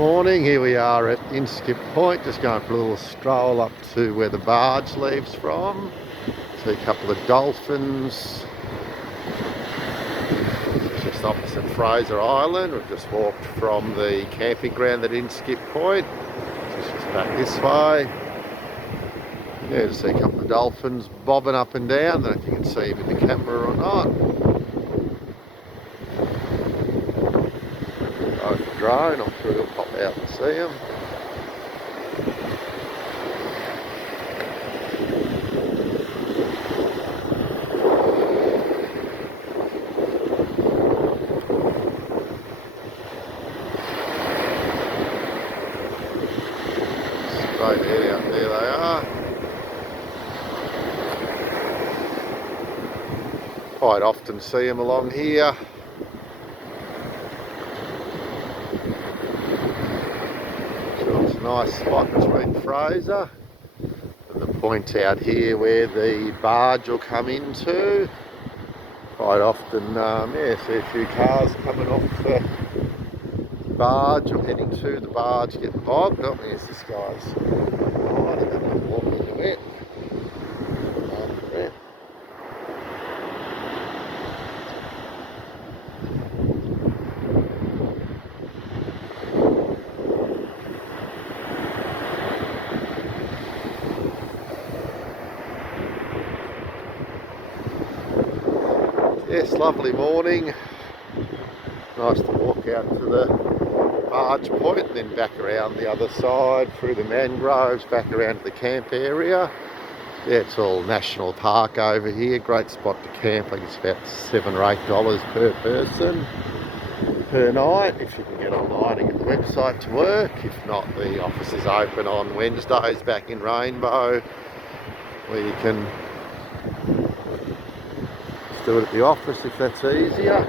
Morning, here we are at Inskip Point, just going for a little stroll up to where the barge leaves from. See a couple of dolphins. It's just opposite Fraser Island. We've just walked from the camping ground at Inskip Point. It's just back this way. Yeah, just see a couple of dolphins bobbing up and down. I don't know if you can see them in the camera or not. Drone, I'm sure you'll pop out and see them. Straight there, out there they are. Quite often see them along here. It's a nice spot between Fraser and the point out here where the barge will come into. Quite often, see a few cars coming off the barge or heading to the barge getting bogged. Oh, there's this guy's walking into it. Yes, lovely morning. Nice to walk out to the barge point and then back around the other side through the mangroves, back around to the camp area. Yeah, it's all national park over here. Great spot to camp. I think it's about $7 or $8 per person per night if you can get online and get the website to work. If not, the office is open on Wednesdays back in Rainbow, where you can do it at the office if that's easier.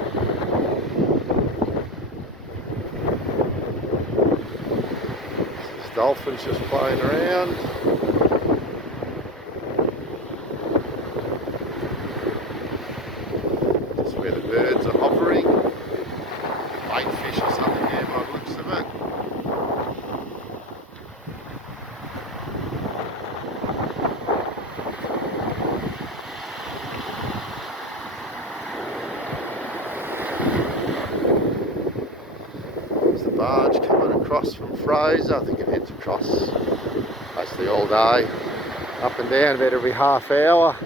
There's dolphins just playing around. Just where the birds are hovering. Bait fish or something there by the looks of it. There's the barge coming across from Fraser. I think it heads across basically all day, up and down about every half hour.